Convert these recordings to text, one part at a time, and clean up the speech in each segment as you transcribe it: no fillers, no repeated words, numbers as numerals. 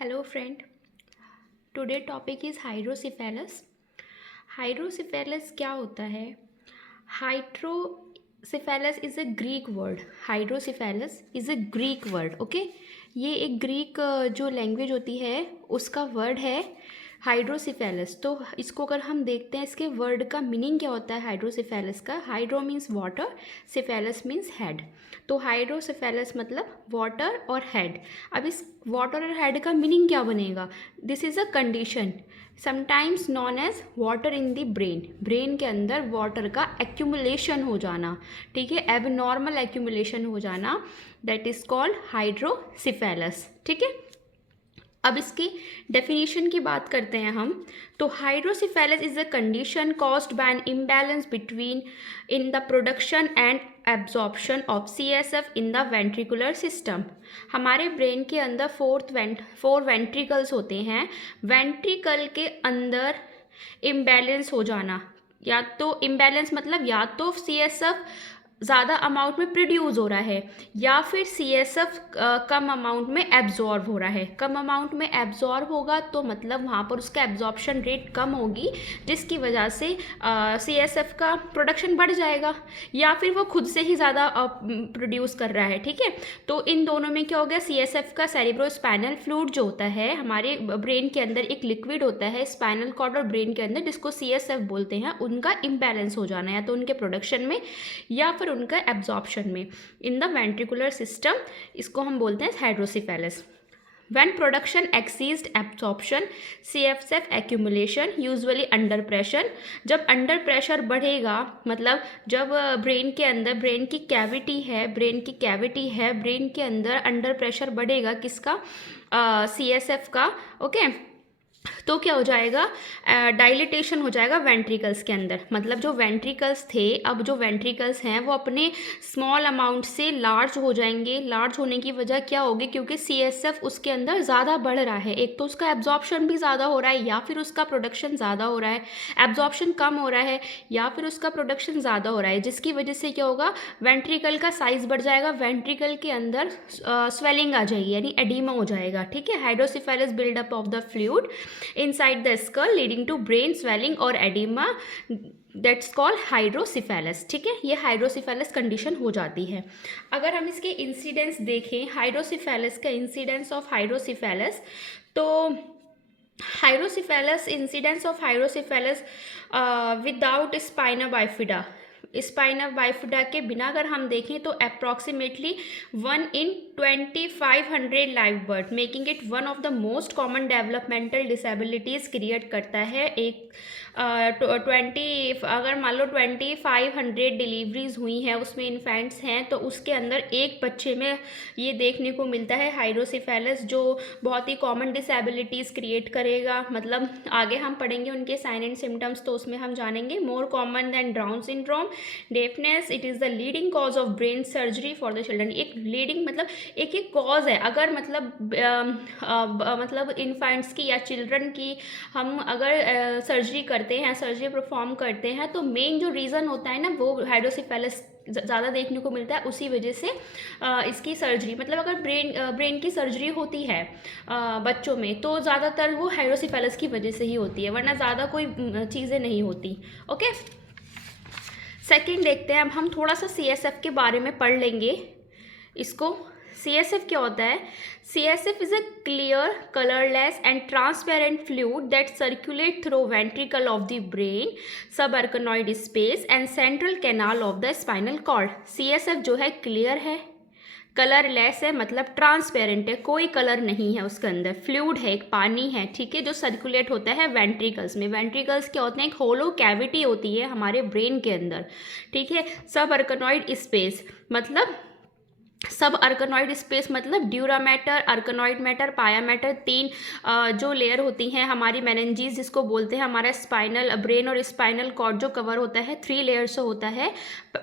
Hello friend, today topic is hydrocephalus. Hydrocephalus क्या होता है? Hydrocephalus is a Greek word. Hydrocephalus is a Greek word. Okay, ये एक Greek जो language होती है उसका वर्ड है हाइड्रोसिफेलस. तो इसको अगर हम देखते हैं इसके वर्ड का मीनिंग क्या होता है हाइड्रोसिफेलस का. Hydro means water, cephalus means head. तो हाइड्रोसिफेलस मतलब वाटर और हेड. अब इस वाटर और हेड का मीनिंग क्या बनेगा? This is a condition sometimes known as water in the brain. Brain के अंदर वाटर का एक्यूमुलेशन हो जाना, ठीक है, एब नॉर्मल एक्यूमुलेशन हो जाना, दैट इज कॉल्ड हाइड्रोसिफेलस. ठीक है, अब इसकी डेफिनेशन की बात करते हैं हम. तो hydrocephalus is a condition caused by an imbalance between in the production and absorption of CSF in the ventricular system. हमारे ब्रेन के अंदर फोर वेंट्रिकल्स होते हैं. वेंट्रिकल के अंदर इम्बैलेंस हो जाना, या तो इम्बैलेंस मतलब या तो CSF ज़्यादा अमाउंट में प्रोड्यूस हो रहा है या फिर CSF कम अमाउंट में एब्जॉर्ब हो रहा है. कम अमाउंट में एब्जॉर्ब होगा तो मतलब वहाँ पर उसका एब्जॉर्प्शन रेट कम होगी, जिसकी वजह से CSF का प्रोडक्शन बढ़ जाएगा, या फिर वो खुद से ही ज़्यादा प्रोड्यूस कर रहा है. ठीक है, तो इन दोनों में क्या हो गया, CSF का सेरिब्रोस्पाइनल फ्लूइड जो होता है हमारे ब्रेन के अंदर एक लिक्विड होता है स्पाइनल कॉर्ड और ब्रेन के अंदर जिसको CSF बोलते हैं, उनका इम्बैलेंस हो जाना, या तो उनके प्रोडक्शन में या फिर उनका एब्जॉर्प्शन में इन द वेंट्रिकुलर सिस्टम. इसको हम बोलते हैं hydrocephalus. When production exceeds absorption, CSF accumulation usually under pressure. जब अंडर प्रेशर बढ़ेगा मतलब जब ब्रेन के अंदर ब्रेन की कैविटी है ब्रेन के अंदर अंडर प्रेशर बढ़ेगा किसका, CSF का. ओके, तो क्या हो जाएगा, डाइलिटेशन हो जाएगा वेंट्रिकल्स के अंदर. मतलब जो वेंट्रिकल्स थे, अब जो वेंट्रिकल्स हैं वो अपने स्मॉल अमाउंट से लार्ज हो जाएंगे. लार्ज होने की वजह क्या होगी, क्योंकि CSF उसके अंदर ज़्यादा बढ़ रहा है. एक तो उसका एब्जॉर्प्शन भी ज़्यादा हो रहा है या फिर उसका प्रोडक्शन ज़्यादा हो रहा है. एब्जॉर्प्शन कम हो रहा है या फिर उसका प्रोडक्शन ज़्यादा हो रहा है, जिसकी वजह से क्या होगा, वेंट्रिकल का साइज़ बढ़ जाएगा. वेंट्रिकल के अंदर स्वेलिंग आ जाएगी यानी एडिमा हो जाएगा. ठीक है, hydrocephalus buildup of the fluid inside the skull leading to brain swelling or edema, that's called hydrocephalus. ठीक है, ये हाइड्रोसिफेलस कंडीशन हो जाती है. अगर हम इसके इंसिडेंस देखें हाइड्रोसिफेलस का, इंसिडेंस ऑफ हाइड्रोसिफेलस, तो hydrocephalus incidence of hydrocephalus without spina bifida के बिना अगर हम देखें तो approximately 1 in 2500 live birth, making it one of the most common developmental disabilities create करता है. एक 20 अगर मान लो 2500 डिलीवरीज हुई हैं, उसमें इन्फेंट्स हैं, तो उसके अंदर एक बच्चे में ये देखने को मिलता है हाइड्रोसिफेलस, जो बहुत ही कॉमन डिसेबिलिटीज़ क्रिएट करेगा. मतलब आगे हम पढ़ेंगे उनके साइन एंड सिम्टम्स, तो उसमें हम जानेंगे. More common than Down syndrome, deafness, it is the leading cause of brain surgery for the children. एक लीडिंग मतलब एक कॉज है. अगर मतलब इन्फेंट्स की या चिल्ड्रन की हम अगर सर्जरी करते हैं, सर्जरी परफॉर्म करते हैं, तो मेन जो रीज़न होता है ना, वो हाइड्रोसिफेलस ज़्यादा देखने को मिलता है. उसी वजह से इसकी सर्जरी, मतलब अगर ब्रेन की सर्जरी होती है बच्चों में, तो ज़्यादातर वो हाइड्रोसिफेलस की वजह से ही होती है, वरना ज़्यादा कोई चीज़ें नहीं होती. ओके, सेकंड देखते हैं. अब हम थोड़ा सा CSF के बारे में पढ़ लेंगे इसको. CSF क्या होता है? CSF is a clear, colorless and transparent fluid that circulate through ventricle of the brain, subarachnoid space and central canal of the spinal cord. CSF जो है clear है, कलरलेस है, मतलब ट्रांसपेरेंट है, कोई कलर नहीं है उसके अंदर. फ्लूइड है, एक पानी है, ठीक है, जो सर्कुलेट होता है वेंट्रिकल्स में. वेंट्रिकल्स क्या होते हैं, एक होलो कैविटी होती है हमारे ब्रेन के अंदर. ठीक है, सब अर्कनॉइड स्पेस मतलब सब अर्कनॉइड स्पेस मतलब ड्यूरा मैटर, अर्कनॉइड मैटर, पाया मैटर, तीन जो लेयर होती हैं हमारी मेनिंजेस जिसको बोलते हैं. हमारा स्पाइनल ब्रेन और स्पाइनल कॉर्ड जो कवर होता है 3 लेयर से होता है.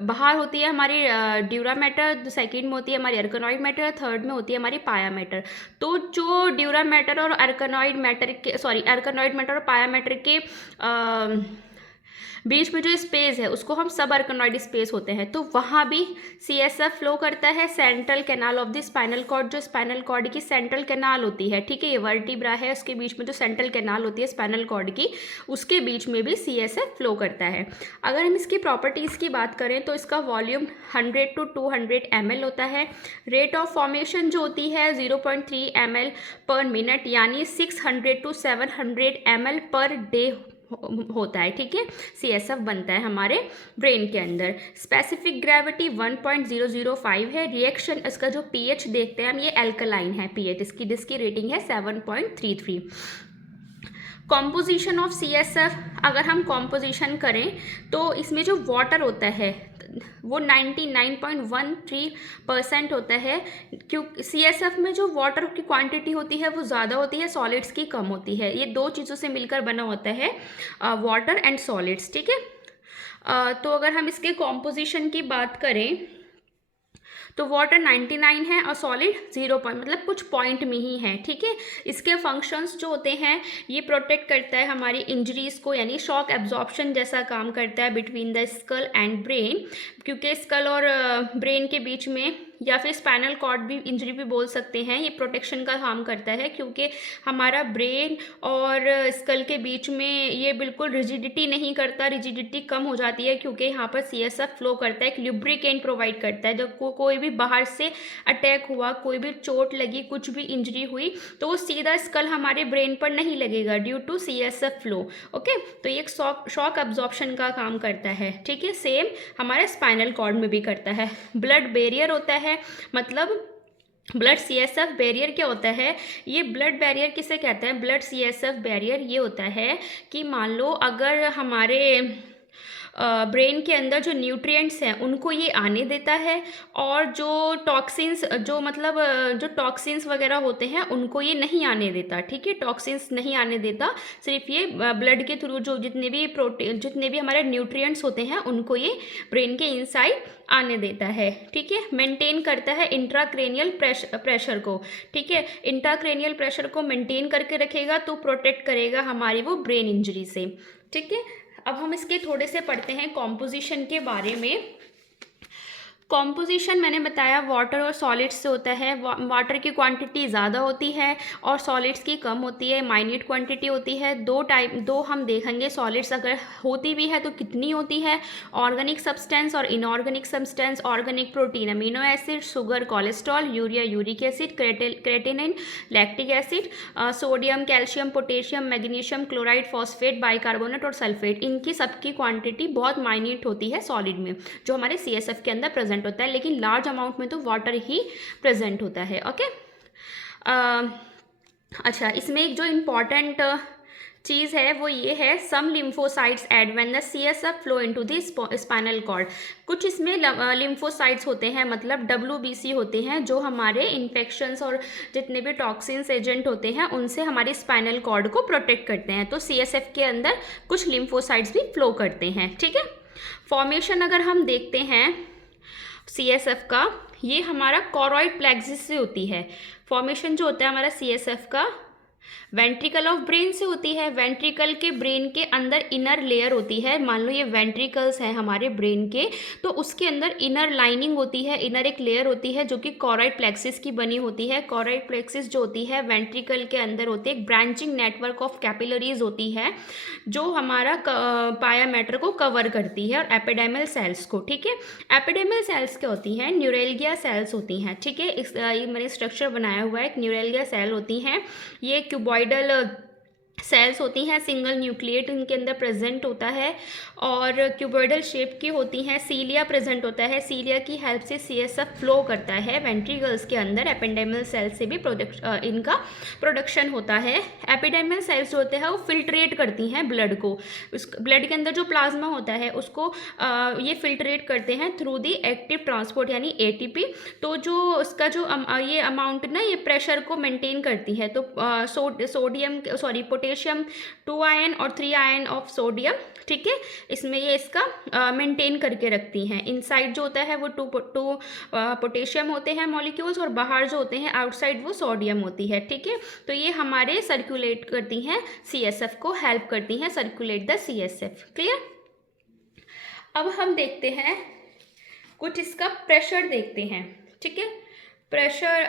बाहर होती है हमारी ड्यूरा मैटर, सेकेंड में होती है हमारी अर्कनॉइड मैटर, थर्ड में होती है हमारी पाया मैटर. तो जो ड्यूरा मैटर और अर्कनॉइड मैटर और पाया मैटर के बीच में जो स्पेस है उसको हम सब आर्कनॉइड स्पेस होते हैं, तो वहाँ भी CSF फ्लो करता है। Central canal of the spinal cord, जो स्पाइनल कॉर्ड की सेंट्रल कैनाल होती है, ठीक है, ये वर्टिब्रा है, उसके बीच में जो सेंट्रल कैनाल होती है स्पाइनल कॉर्ड की, उसके बीच में भी CSF फ्लो करता है। अगर हम इसकी प्रॉपर्टीज़ की बात करें तो इसका वॉल्यूम 100 to 200 ml होता है। रेट ऑफ फॉर्मेशन जो होती है 0.3 ml पर मिनट, यानी 600 to 700 ml पर डे होता है, ठीक है, CSF बनता है हमारे ब्रेन के अंदर। स्पेसिफिक ग्रेविटी 1.005 है। रिएक्शन, इसका जो pH देखते हैं हम, ये एल्कलाइन है pH, इसकी रेटिंग है 7.33। कॉम्पोजिशन ऑफ CSF, अगर हम कॉम्पोजिशन करें तो इसमें जो वाटर होता है वो 99.13% होता है। क्यों CSF में जो वाटर की क्वांटिटी होती है वो ज़्यादा होती है, सॉलिड्स की कम होती है। ये दो चीज़ों से मिलकर बना होता है वाटर एंड सॉलिड्स, ठीक है। तो अगर हम इसके कॉम्पोजिशन की बात करें तो वाटर 99 है और सॉलिड 0 पॉइंट, मतलब कुछ पॉइंट में ही है, ठीक है। इसके फंक्शंस जो होते हैं, ये प्रोटेक्ट करता है हमारी इंजरीज को, यानी शॉक एब्जॉर्प्शन जैसा काम करता है between the skull and brain, क्योंकि स्कल और ब्रेन के बीच में, या फिर स्पाइनल कॉर्ड भी इंजरी भी बोल सकते हैं, ये प्रोटेक्शन का काम करता है, क्योंकि हमारा ब्रेन और स्कल के बीच में ये बिल्कुल रिजिडिटी नहीं करता, रिजिडिटी कम हो जाती है, क्योंकि यहाँ पर CSF फ्लो करता है, एक लुब्रिकेंट प्रोवाइड करता है। जब कोई भी बाहर से अटैक हुआ, कोई भी चोट लगी, कुछ भी इंजरी हुई, तो वो सीधा स्कल हमारे ब्रेन पर नहीं लगेगा due to CSF flow, okay. तो ये एक शॉक एब्जॉर्प्शन का काम करता है, ठीक है। सेम हमारे स्पाइनल कॉर्ड में भी करता है। ब्लड बैरियर होता है, मतलब ब्लड CSF बैरियर क्या होता है, ये ब्लड बैरियर किसे कहते हैं, ब्लड CSF बैरियर ये होता है कि मान लो अगर हमारे ब्रेन के अंदर जो न्यूट्रिएंट्स हैं उनको ये आने देता है, और जो टॉक्सिन्स, जो मतलब जो टॉक्सिन्स वगैरह होते हैं उनको ये नहीं आने देता, ठीक है। टॉक्सिन्स नहीं आने देता, सिर्फ ये ब्लड के थ्रू जो जितने भी हमारे न्यूट्रिएंट्स होते हैं उनको ये ब्रेन के इनसाइड आने देता है, ठीक है। मेंटेन करता है इंट्राक्रेनियल प्रेशर को, ठीक है। इंट्राक्रेनियल प्रेशर को मेंटेन करके रखेगा तो प्रोटेक्ट करेगा हमारी वो ब्रेन इंजरी से, ठीक है। अब हम इसके थोड़े से पढ़ते हैं कॉम्पोजिशन के बारे में। कॉम्पोजिशन मैंने बताया वाटर और सॉलिड्स से होता है। वाटर की क्वांटिटी ज़्यादा होती है और सॉलिड्स की कम होती है, माइन्यूट क्वांटिटी होती है। दो हम देखेंगे सॉलिड्स अगर होती भी है तो कितनी होती है, ऑर्गेनिक सब्सटेंस और inorganic substance, organic protein amino acid, sugar cholesterol, urea uric acid, creatinine lactic acid, sodium calcium potassium magnesium chloride phosphate bicarbonate और सल्फेट, इनकी सबकी क्वांटिटी बहुत माइन्यूट होती है सॉलिड में, जो हमारे CSF के अंदर प्रेजेंट होता है। लेकिन लार्ज अमाउंट में तो वाटर ही प्रेजेंट होता है, ओके। अच्छा, इसमें एक जो इम्पॉर्टेंट चीज़ है वो ये है, some lymphocytes add when the CSF flow into the spinal cord. कुछ इसमें लिम्फोसाइट्स होते हैं, मतलब WBC होते हैं, जो हमारे इन्फेक्शंस और जितने भी टॉक्सिन्स एजेंट होते हैं उनसे हमारे स्पाइनल कॉर्ड को प्रोटेक्ट करते हैं। तो CSF के अंदर कुछ लिम्फोसाइट्स भी फ्लो करते हैं, ठीक है। फॉर्मेशन अगर हम देखते हैं CSF का, ये हमारा कॉरॉइड प्लेक्सिस से होती है। फॉर्मेशन जो होता है हमारा CSF का वेंट्रिकल ऑफ ब्रेन से होती है। वेंट्रिकल के ब्रेन के अंदर इनर लेयर होती है, मान लो ये वेंट्रिकल्स हैं हमारे ब्रेन के, तो उसके अंदर इनर लाइनिंग होती है, इनर एक लेयर होती है जो कि कॉरॉइड प्लेक्सिस की बनी होती है। कॉरॉइड प्लेक्सिस जो होती है वेंट्रिकल के अंदर होती है, एक ब्रांचिंग नेटवर्क ऑफ कैपिलरीज होती है जो हमारा पाया मैटर को कवर करती है, और एपिडेमल सेल्स को, ठीक है। एपिडेमल सेल्स क्या होती हैं, न्यूरेल्गिया सेल्स होती हैं, ठीक है। ये मैंने स्ट्रक्चर बनाया हुआ है, एक न्यूरेल्गिया सेल होती हैं, ये क्यूबॉइडल सेल्स होती हैं, सिंगल न्यूक्लिएट इनके अंदर प्रेजेंट होता है और क्यूबॉइडल शेप की होती हैं। सीलिया प्रेजेंट होता है, सीलिया की हेल्प से CSF फ्लो करता है वेंट्रिकल्स के अंदर। एपिडेमल सेल से भी इनका प्रोडक्शन होता है। एपिडेमल सेल्स जो होते हैं वो फिल्ट्रेट करती हैं ब्लड को, उस ब्लड के अंदर जो प्लाज्मा होता है उसको ये फिल्ट्रेट करते हैं थ्रू दी एक्टिव ट्रांसपोर्ट यानी ATP। तो जो उसका जो ये अमाउंट ना, ये प्रेशर को मेंटेन करती है। तो पोटेशियम 2 आयन और 3 आयन ऑफ सोडियम, ठीक है, इसमें ये इसका मेंटेन करके रखती हैं। इनसाइड जो होता है वो 2 पोटेशियम होते हैं मॉलिक्यूल्स, और बाहर जो होते हैं आउटसाइड वो सोडियम होती है, ठीक है। तो ये हमारे सर्कुलेट करती हैं CSF को, हेल्प करती हैं सर्कुलेट द CSF। क्लियर। अब हम देखते हैं कुछ इसका प्रेशर देखते हैं, ठीक है। प्रेशर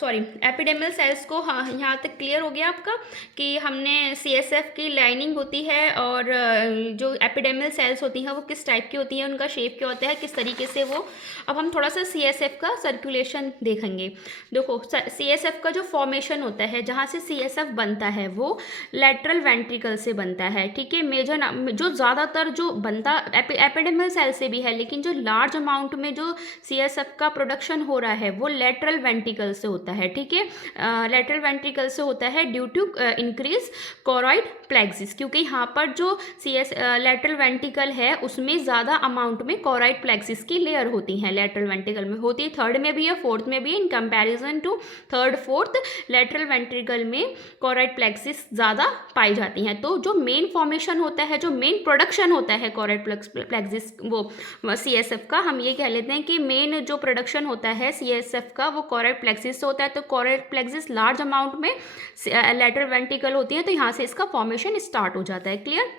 सॉरी एपिडेमियल सेल्स को, हाँ यहाँ तक क्लियर हो गया आपका कि हमने सीएसएफ की लाइनिंग होती है और जो एपिडेमियल सेल्स होती हैं वो किस टाइप की होती हैं, उनका शेप क्या होता है, किस तरीके से वो। अब हम थोड़ा सा सीएसएफ का सर्कुलेशन देखेंगे। देखो सीएसएफ का जो फॉर्मेशन होता है, जहाँ से सीएसएफ बनता है वो लेटरल वेंट्रिकल से बनता है, ठीक है। मेजर जो ज़्यादातर जो बनता एपिडेमियल सेल से भी है, लेकिन जो लार्ज अमाउंट में जो सीएसएफ का प्रोडक्शन हो रहा है वो लेटरल वेंट्रिकल से होता है, ठीक है। लेटरल वेंट्रिकल से होता है due to increase choroid plexus, क्योंकि यहाँ पर जो लेटरल वेंट्रिकल है उसमें ज़्यादा अमाउंट में कोरॉइड प्लेक्सिस की लेयर होती हैं, लेटरल वेंट्रिकल में होती है, थर्ड में भी है, फोर्थ में भी है। In comparison to third fourth lateral ventricle में कोरॉइड प्लेक्सिस ज़्यादा पाई जाती हैं। तो जो मेन फॉर्मेशन होता है, जो मेन प्रोडक्शन होता है कोरॉइड प्लेक्सिस वो सीएसएफ का, हम ये कह लेते हैं कि मेन जो प्रोडक्शन होता है सीएसएफ का वो कोरॉइड प्लेक्सिस से होता है। तो कोरॉइड प्लेक्सिस लार्ज अमाउंट में लेटरल वेंट्रिकल होती है, तो यहाँ से इसका फॉर्मेशन स्टार्ट हो जाता है। क्लियर।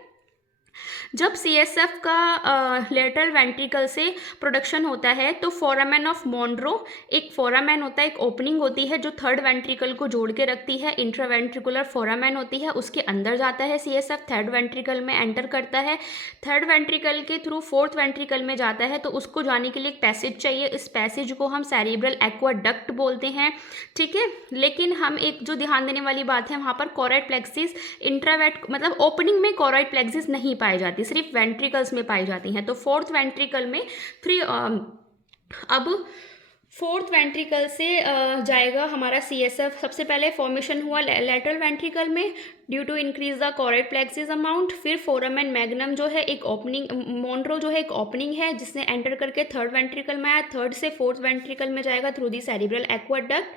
जब सीएसएफ का लेटरल वेंट्रिकल से प्रोडक्शन होता है तो फोरामेन ऑफ मॉन्ड्रो, एक फोरामेन होता है, एक ओपनिंग होती है जो थर्ड वेंट्रिकल को जोड़ के रखती है, इंट्रावेंट्रिकुलर फोरामेन होती है, उसके अंदर जाता है सीएसएफ, थर्ड वेंट्रिकल में एंटर करता है, थर्ड वेंट्रिकल के थ्रू फोर्थ वेंट्रिकल में जाता है। तो उसको जाने के लिए एक पैसेज चाहिए, इस पैसेज को हम सेरिब्रल एक्वाडक्ट बोलते हैं, ठीक है। लेकिन हम एक जो ध्यान देने वाली बात है, वहाँ पर कोरॉइड प्लेक्सिस इंट्रावेट मतलब ओपनिंग में कोरॉइड प्लेक्सिस नहीं पाई जाती, सिर्फ वेंट्रिकल्स में पाई जाती हैं। तो फोर्थ वेंट्रिकल में अब फोर्थ वेंट्रिकल से जाएगा हमारा सीएसएफ। सबसे पहले फॉर्मेशन हुआ लेटरल वेंट्रिकल में due to increase the choroid plexus amount, फिर फोरामेन मैग्नम जो है एक ओपनिंग, मॉन्ड्रो जो है एक ओपनिंग है जिसने एंटर करके थर्ड वेंट्रिकल में आया, थर्ड से फोर्थ वेंट्रिकल में जाएगा through the cerebral aqueduct,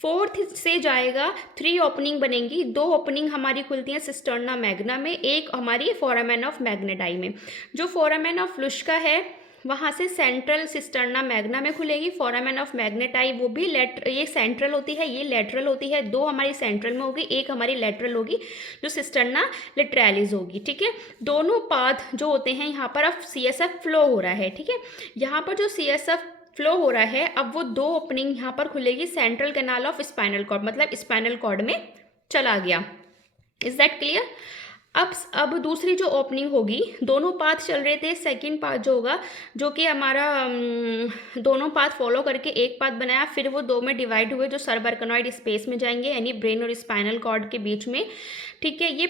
fourth से जाएगा, 3 ओपनिंग बनेंगी, 2 ओपनिंग हमारी खुलती हैं सिस्टर्ना मैग्ना में, एक हमारी फोरामेन ऑफ मैग्नेटाई में। जो फोरामेन ऑफ लुश्का है वहाँ से सेंट्रल सिस्टर्ना मैग्ना में खुलेगी, फोरामेन ऑफ मैग्नेटाई वो भी ये सेंट्रल होती है, ये लेटरल होती है, 2 हमारी सेंट्रल में होगी, एक हमारी लेटरल होगी जो सिस्टर्ना लेटरलिस होगी, ठीक है। दोनों पाथ जो होते हैं यहाँ पर अब सीएसएफ फ्लो हो रहा है, ठीक है। यहाँ पर जो सीएसएफ फ्लो हो रहा है अब वो 2 ओपनिंग यहाँ पर खुलेगी, central canal of spinal cord, मतलब स्पाइनल कॉर्ड में चला गया। Is that clear. अब दूसरी जो ओपनिंग होगी, दोनों पाथ चल रहे थे, सेकंड पाथ जो होगा जो कि हमारा दोनों पाथ फॉलो करके एक पाथ बनाया, फिर वो 2 में डिवाइड हुए जो सबअर्कनॉइड स्पेस में जाएंगे, यानी ब्रेन और स्पाइनल कॉर्ड के बीच में, ठीक है। ये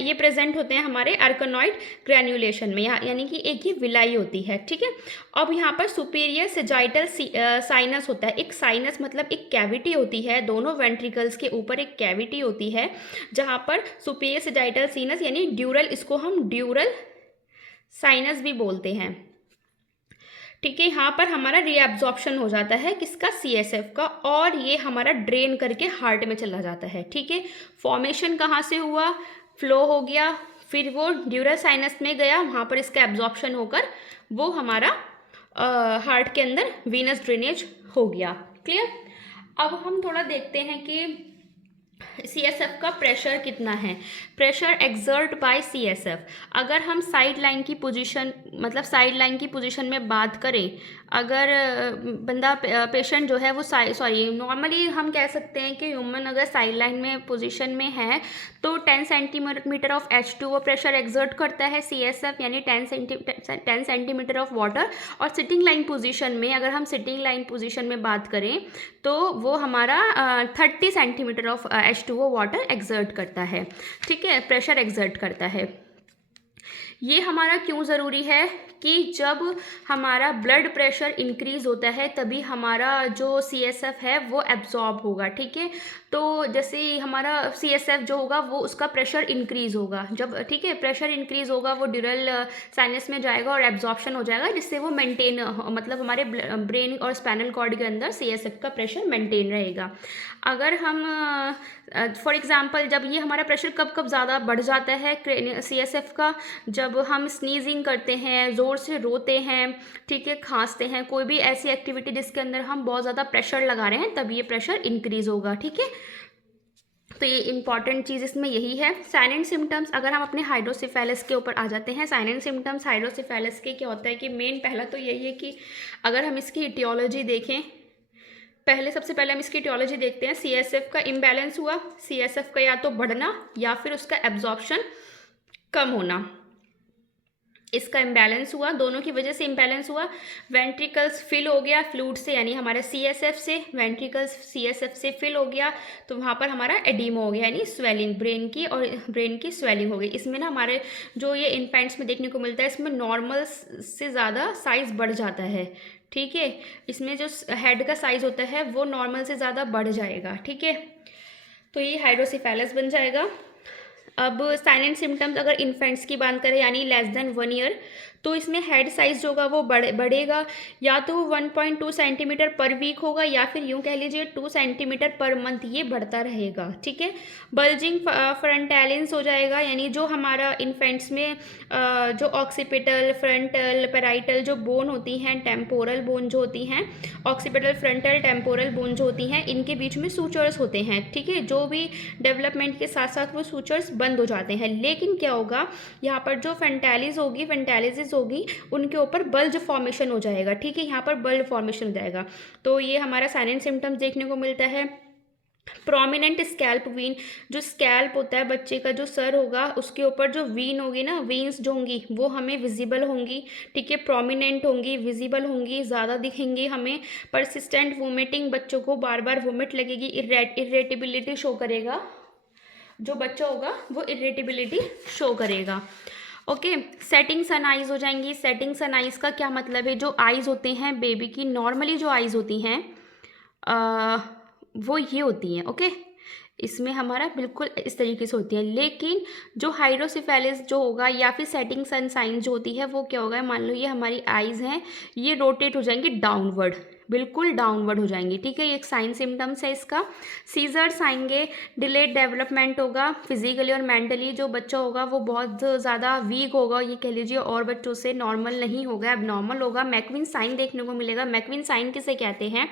ये प्रेजेंट होते हैं हमारे अर्कनॉइड ग्रैन्युलेशन में, यानी कि एक ही विलाई होती है, ठीक है। अब यहाँ पर सुपीरियर सेजाइटल साइनस होता है, एक साइनस मतलब एक कैविटी होती है, दोनों वेंट्रिकल्स के ऊपर एक कैविटी होती है जहाँ पर सुपीरियर सेजाइटल साइनस यानी ड्यूरल, इसको हम ड्यूरल साइनस भी बोलते हैं, ठीक है। यहाँ पर हमारा रीएब्जॉर्प्शन हो जाता है किसका, सीएसएफ का, और ये हमारा ड्रेन करके हार्ट में चला जाता है, ठीक है। फॉर्मेशन कहाँ से हुआ, फ्लो हो गया, फिर वो ड्यूरल साइनस में गया, वहाँ पर इसका एब्जॉर्प्शन होकर वो हमारा हार्ट के अंदर वीनस ड्रेनेज हो गया। क्लियर। अब हम थोड़ा देखते हैं कि सीएसएफ का प्रेशर कितना है। प्रेशर एक्सर्ट बाय सीएसएफ, अगर हम साइड लाइन की पोजीशन मतलब साइड लाइन की पोजीशन में बात करें, अगर बंदा पेशेंट जो है वो नॉर्मली हम कह सकते हैं कि ह्यूमन अगर साइड लाइन में पोजीशन में है तो 10 centimetre of H2O pressure exert करता है सीएसएफ, यानी 10 सेंटीमीटर ऑफ वाटर। और सिटिंग लाइन पोजीशन में, अगर हम सिटिंग लाइन पोजीशन में बात करें तो वो हमारा 30 centimetre of H2O water exert करता है, ठीक है, प्रेशर एक्सर्ट करता है। ये हमारा क्यों ज़रूरी है कि जब हमारा ब्लड प्रेशर इंक्रीज़ होता है तभी हमारा जो सीएसएफ है वो एब्जॉर्ब होगा, ठीक है। तो जैसे हमारा सीएसएफ जो होगा वो उसका प्रेशर इंक्रीज़ होगा, जब, ठीक है, प्रेशर इंक्रीज़ होगा वो ड्यूरल साइनस में जाएगा और एब्जॉर्प्शन हो जाएगा, जिससे वो मेंटेन मतलब हमारे ब्रेन और स्पाइनल कॉर्ड के अंदर सीएसएफ का प्रेशर मेंटेन रहेगा। अगर हम फॉर एग्जांपल जब ये हमारा प्रेशर कब कब ज़्यादा बढ़ जाता है सीएसएफ का, जब हम स्नीजिंग करते हैं, ज़ोर से रोते हैं, ठीक है, खांसते हैं, कोई भी ऐसी एक्टिविटी जिसके अंदर हम बहुत ज़्यादा प्रेशर लगा रहे हैं, तब ये प्रेशर इंक्रीज़ होगा, ठीक है। तो ये इंपॉर्टेंट चीज़ इसमें यही है। साइन एंड सिम्टम्स, अगर हम अपने हाइड्रोसिफेलस के ऊपर आ जाते हैं, साइन एंड सिम्टम्स हाइड्रोसिफेलस के क्या होता है कि मेन पहला तो यही है कि अगर हम इसकी इटियोलॉजी देखें, सबसे पहले हम इसकी इटियोलॉजी देखते हैं। CSF का इम्बैलेंस हुआ, CSF का या तो बढ़ना या फिर उसका एब्जॉर्प्शन कम होना, इसका इम्बैलेंस हुआ, दोनों की वजह से इम्बैलेंस हुआ। वेंट्रिकल्स फिल हो गया फ्लूइड से, यानी हमारा CSF से, वेंट्रिकल्स CSF से फिल हो गया तो वहाँ पर हमारा एडीमा हो गया, यानी स्वेलिंग ब्रेन की स्वेलिंग हो गई। इसमें ना हमारे जो ये इन्फेंट्स में देखने को मिलता है, इसमें नॉर्मल से ज़्यादा साइज़ बढ़ जाता है, ठीक है। इसमें जो हेड का साइज़ होता है वो नॉर्मल से ज़्यादा बढ़ जाएगा, ठीक है। तो ये हाइड्रोसिफेलस बन जाएगा। अब साइन एंड सिम्टम्स अगर इन्फेंट्स की बात करें यानी लेस देन 1 ईयर, तो इसमें हेड साइज़ जो होगा वो बढ़ेगा, या तो 1.2 सेंटीमीटर पर वीक होगा या फिर यूँ कह लीजिए 2 सेंटीमीटर पर मंथ ये बढ़ता रहेगा, ठीक है। बल्जिंग फ्रंटैलिन्स हो जाएगा, यानी जो हमारा इन्फेंट्स में जो ऑक्सीपिटल, फ्रंटल, पैराइटल जो बोन होती हैं, टेम्पोरल बोन जो होती हैं, ऑक्सीपिटल, फ्रंटल, टेम्पोरल बोन जो होती हैं, इनके बीच में सूचर्स होते हैं, ठीक है। जो भी डेवलपमेंट के साथ साथ वो सूचर्स बंद हो जाते हैं, लेकिन क्या होगा यहाँ पर जो फेंटालिसिस होगी उनके ऊपर बल्ज फॉर्मेशन हो जाएगा, ठीक है। यहाँ पर बल्ज फॉर्मेशन हो जाएगा। तो ये हमारा साइन एंड सिम्टम्स देखने को मिलता है। प्रोमिनेंट स्कैल्प वीन, जो स्कैल्प होता है बच्चे का, जो सर होगा उसके ऊपर जो वीन होगी ना, वीन्स जो होंगी वो हमें विजिबल होंगी, ठीक है, प्रोमिनेंट होंगी, विजिबल होंगी, ज़्यादा दिखेंगी हमें। परसिस्टेंट वोमिटिंग, बच्चों को बार बार वोमिट लगेगी। इरेटेबिलिटी शो करेगा, जो बच्चा होगा वो इरेटेबिलिटी शो करेगा, ओके। सेटिंग सन आइज़ हो जाएंगी। सेटिंग सन आइज़ का क्या मतलब है, जो आइज़ होते हैं बेबी की, नॉर्मली जो आइज़ होती हैं वो ये होती हैं, ओके। इसमें हमारा बिल्कुल इस तरीके से होती है, लेकिन जो हाइड्रोसिफेलिस जो होगा या फिर सेटिंग सन साइन जो होती है वो क्या होगा, मान लो ये हमारी आइज़ हैं, ये रोटेट हो जाएंगी डाउनवर्ड, बिल्कुल डाउनवर्ड हो जाएंगी, ठीक है। ये एक साइन सिम्टम्स है इसका। सीजर्स आएंगे, डिलेड डेवलपमेंट होगा फिजिकली और मेंटली, जो बच्चा होगा वो बहुत ज़्यादा वीक होगा, ये कह लीजिए, और बच्चों से नॉर्मल नहीं होगा, अब नॉर्मल होगा। मैक्विन साइन देखने को मिलेगा। मैक्विन साइन किसे कहते हैं,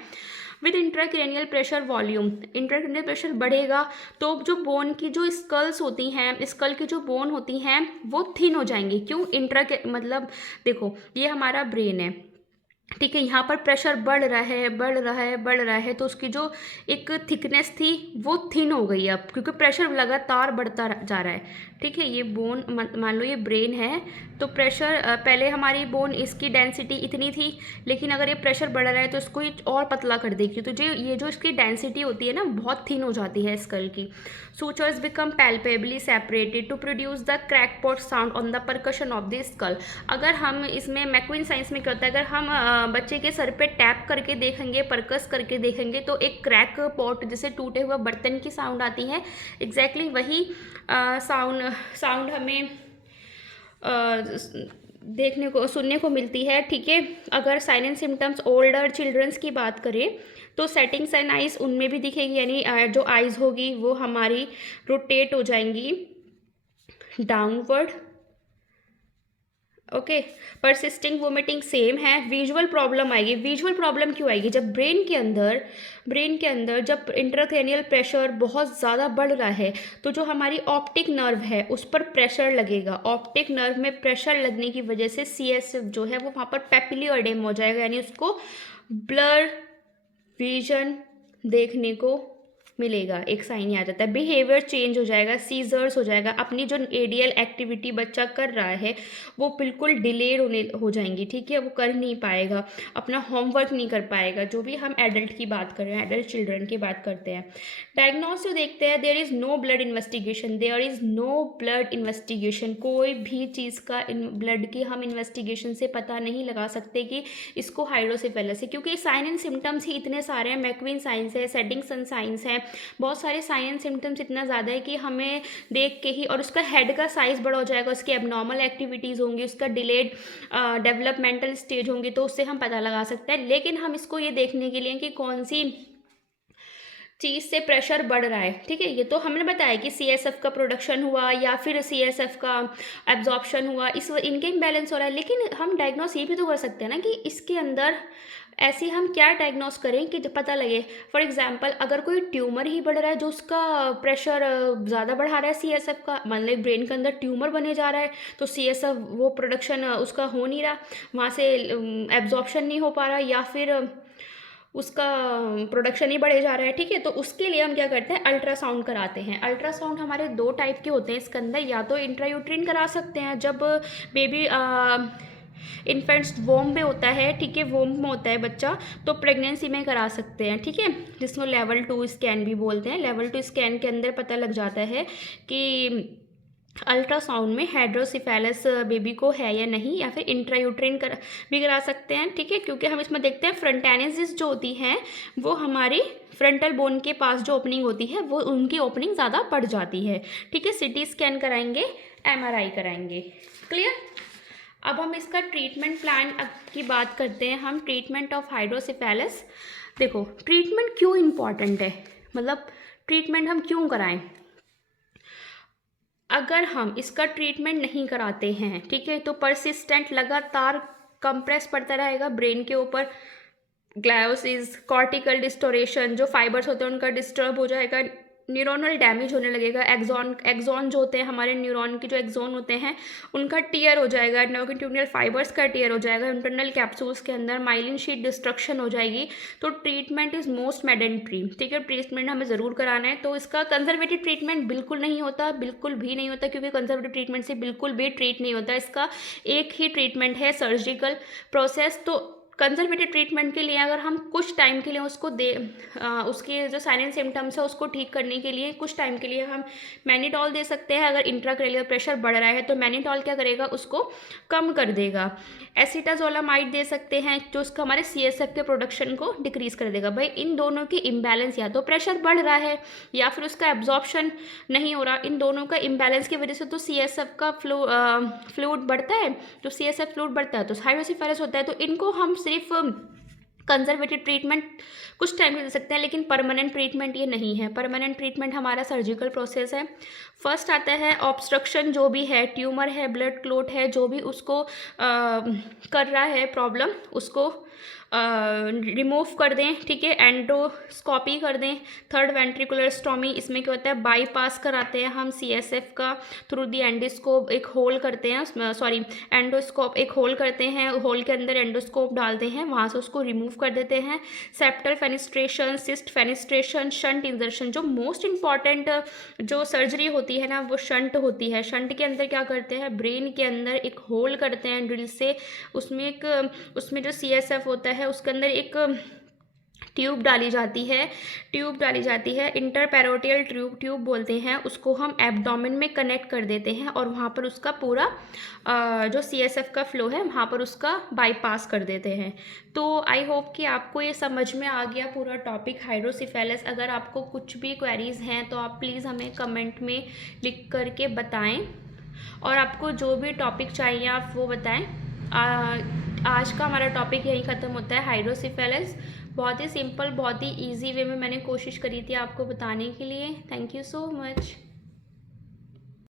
with intracranial pressure volume, intracranial pressure बढ़ेगा तो जो बोन की जो स्कल्स होती हैं, स्कल की जो बोन होती हैं वो थिन हो जाएंगी। क्यों, मतलब देखो ये हमारा ब्रेन है, ठीक है, यहाँ पर प्रेशर बढ़ रहा है, तो उसकी जो एक थिकनेस थी वो थिन हो गई अब, क्योंकि प्रेशर लगातार बढ़ता जा रहा है, ठीक है। ये बोन मान लो ये ब्रेन है, तो प्रेशर पहले हमारी बोन इसकी डेंसिटी इतनी थी, लेकिन अगर ये प्रेशर बढ़ रहा है तो इसको ये और पतला कर देगी, तो ये जो इसकी डेंसिटी होती है ना बहुत थिन हो जाती है स्कल की। Sutures become palpably separated to produce the crackpot sound on the percussion of the skull. अगर हम इसमें मैक्विन साइंस में क्या होता है, अगर हम बच्चे के सर पे टैप करके देखेंगे, परकस करके देखेंगे, तो एक क्रैक पॉट जैसे टूटे हुए बर्तन की साउंड आती है, एग्जैक्टली वही साउंड हमें देखने को सुनने को मिलती है, ठीक है। अगर sign and symptoms older childrens की बात करें तो सेटिंग सन आइज उनमें भी दिखेगी, यानी जो आइज़ होगी वो हमारी रोटेट हो जाएंगी downward, okay. Persisting vomiting same है। विजुअल प्रॉब्लम आएगी। विजुअल प्रॉब्लम क्यों आएगी, जब ब्रेन के अंदर जब इंट्राक्रैनियल प्रेशर बहुत ज़्यादा बढ़ रहा है तो जो हमारी ऑप्टिक नर्व है उस पर प्रेशर लगेगा। ऑप्टिक नर्व में प्रेशर लगने की वजह से CSF जो है वो वहाँ पर पेपिली एडेम हो जाएगा, यानी उसको ब्लर विजन देखने को मिलेगा, एक साइन आ जाता है। बिहेवियर चेंज हो जाएगा, सीजर्स हो जाएगा, अपनी जो ADL एक्टिविटी बच्चा कर रहा है वो बिल्कुल डिलेड हो जाएंगी, ठीक है, वो कर नहीं पाएगा, अपना होमवर्क नहीं कर पाएगा। जो भी हम एडल्ट की बात कर रहे हैं, एडल्ट चिल्ड्रन की बात करते हैं। डायग्नोसिस देखते हैं, there is no blood investigation, कोई भी चीज़ का ब्लड की हम इन्वेस्टिगेशन से पता नहीं लगा सकते कि इसको हाइड्रोसिफेलस है, क्योंकि साइन एंड सिम्टम्स ही इतने सारे हैं। मैक्विन साइंस है, सेटिंग सन साइंस है, बहुत सारे साइन एंड सिम्टम्स इतना ज़्यादा है कि हमें देख के ही, और उसका हेड का साइज़ बड़ा हो जाएगा, उसकी एबनॉर्मल एक्टिविटीज़ होंगी, उसका डिलेड डेवलपमेंटल स्टेज होंगी, तो उससे हम पता लगा सकते हैं। लेकिन हम इसको ये देखने के लिए कि कौन सी चीज़ से प्रेशर बढ़ रहा है, ठीक है, ये तो हमने बताया कि CSF का प्रोडक्शन हुआ या फिर CSF का एब्जॉर्प्शन हुआ, इनके इम्बैलेंस हो रहा है। लेकिन हम डायग्नोस ये भी तो कर सकते हैं ना कि इसके अंदर ऐसे हम क्या डायग्नोस करें कि जब पता लगे। फॉर एग्जांपल अगर कोई ट्यूमर ही बढ़ रहा है जो उसका प्रेशर ज़्यादा बढ़ा रहा है सीएसएफ का, मान लो ब्रेन के अंदर ट्यूमर बने जा रहा है तो सीएसएफ वो प्रोडक्शन उसका हो नहीं रहा, वहाँ से एब्जॉर्प्शन नहीं हो पा रहा, या फिर उसका प्रोडक्शन ही बढ़े जा रहा है, ठीक है। तो उसके लिए हम क्या करते हैं, अल्ट्रासाउंड कराते हैं। अल्ट्रासाउंड हमारे 2 टाइप के होते हैं इसके अंदर, या तो इंट्रायूट्रिन करा सकते हैं जब बेबी इन्फेंट्स वोम में होता है, ठीक है, वोम में होता है बच्चा, तो प्रेगनेंसी में करा सकते हैं, ठीक है, जिसको लेवल 2 स्कैन भी बोलते हैं। लेवल 2 स्कैन के अंदर पता लग जाता है कि अल्ट्रासाउंड में हाइड्रोसिफेलस बेबी को है या नहीं, या फिर इंट्रायूट्रिन भी करा सकते हैं, ठीक है, क्योंकि हम इसमें देखते हैं फ्रंटेनिस जो होती हैं वो हमारी फ्रंटल बोन के पास जो ओपनिंग होती है वो उनकी ओपनिंग ज़्यादा बढ़ जाती है, ठीक है। सिटी स्कैन कराएंगे, एमआरआई कराएंगे, क्लियर। अब हम इसका ट्रीटमेंट प्लान की बात करते हैं। हम ट्रीटमेंट ऑफ हाइड्रोसिफेलस, देखो ट्रीटमेंट क्यों इम्पॉर्टेंट है, मतलब ट्रीटमेंट हम क्यों कराएं। अगर हम इसका ट्रीटमेंट नहीं कराते हैं, ठीक है, तो परसिस्टेंट लगातार कंप्रेस पड़ता रहेगा ब्रेन के ऊपर, ग्लायोसिस, कॉर्टिकल डिस्टोरेशन, जो फाइबर्स होते हैं उनका डिस्टर्ब हो जाएगा, न्यूरोनल डैमेज होने लगेगा, एक्सॉन जो होते हैं हमारे न्यूरॉन के, जो एक्सॉन होते हैं उनका टीयर हो जाएगा, नर्वोट्यूबुलर फाइबर्स का टीयर हो जाएगा, इंटरनल कैप्सूल्स के अंदर माइलिन शीट डिस्ट्रक्शन हो जाएगी। तो ट्रीटमेंट इज़ मोस्ट मैंडेटरी, ठीक है, ट्रीटमेंट हमें ज़रूर कराना है। तो इसका कंजर्वेटिव ट्रीटमेंट बिल्कुल नहीं होता, बिल्कुल भी नहीं होता, क्योंकि कंजर्वेटिव ट्रीटमेंट से बिल्कुल भी ट्रीट नहीं होता। इसका एक ही ट्रीटमेंट है, सर्जिकल प्रोसेस। तो कंजर्वेटिव ट्रीटमेंट के लिए अगर हम कुछ टाइम के लिए उसको उसके जो साइलेंट सिम्टम्स है उसको ठीक करने के लिए कुछ टाइम के लिए हम मैनिटॉल दे सकते हैं। अगर इंट्राक्रेनियल प्रेशर बढ़ रहा है तो मैनिटॉल क्या करेगा, उसको कम कर देगा। एसिटाजोलामाइड दे सकते हैं जो उसका हमारे सीएसएफ के प्रोडक्शन को डिक्रीज कर देगा। भाई इन दोनों की इम्बैलेंस, या तो प्रेशर बढ़ रहा है या फिर उसका एब्जॉर्प्शन नहीं हो रहा, इन दोनों का इम्बैलेंस की वजह से तो सीएसएफ का फ्लूइड बढ़ता है, तो सीएसएफ फ्लूइड बढ़ता है तो हाइड्रोसिफेलस होता है। तो इनको हम सिर्फ कंजर्वेटिव ट्रीटमेंट कुछ टाइम दे सकते हैं, लेकिन परमानेंट ट्रीटमेंट ये नहीं है। परमानेंट ट्रीटमेंट हमारा सर्जिकल प्रोसेस है। फर्स्ट आता है ऑब्स्ट्रक्शन, जो भी है, ट्यूमर है, ब्लड क्लोट है, जो भी उसको कर रहा है प्रॉब्लम, उसको रिमूव कर दें, ठीक है, एंडोस्कोपी कर दें। थर्ड वेंट्रिकुलरस्टोमी, इसमें क्या होता है, बाईपास कराते हैं हम सीएसएफ का थ्रू दी एंडोस्कोप, एक होल करते हैं, सॉरी एंडोस्कोप, एक होल करते हैं, होल के अंदर एंडोस्कोप डालते हैं, वहाँ से उसको रिमूव कर देते हैं। सेप्टल फेनिस्ट्रेशन, सिस्ट फेनिस्ट्रेशन, शंट इंजर्शन, जो मोस्ट इंपॉर्टेंट जो सर्जरी होती है ना वो शंट होती है। शंट के अंदर क्या करते हैं, ब्रेन के अंदर एक होल करते हैं ड्रिल से, उसमें जो सीएसएफ होता है उसके अंदर एक ट्यूब डाली जाती है, इंटरपेरोटियल ट्यूब बोलते हैं उसको। हम एब्डोमेन में कनेक्ट कर देते हैं और वहाँ पर उसका पूरा जो सीएसएफ का फ्लो है वहाँ पर उसका बाईपास कर देते हैं। तो आई होप कि आपको ये समझ में आ गया पूरा टॉपिक हाइड्रोसिफेलस। अगर आपको कुछ भी क्वेरीज हैं तो आप प्लीज़ हमें कमेंट में लिख करके बताएं, और आपको जो भी टॉपिक चाहिए आप वो बताएं। आज का हमारा टॉपिक यही ख़त्म होता है, हाइड्रोसिफेलस। बहुत ही सिंपल, बहुत ही इजी वे में मैंने कोशिश करी थी आपको बताने के लिए। Thank you so much.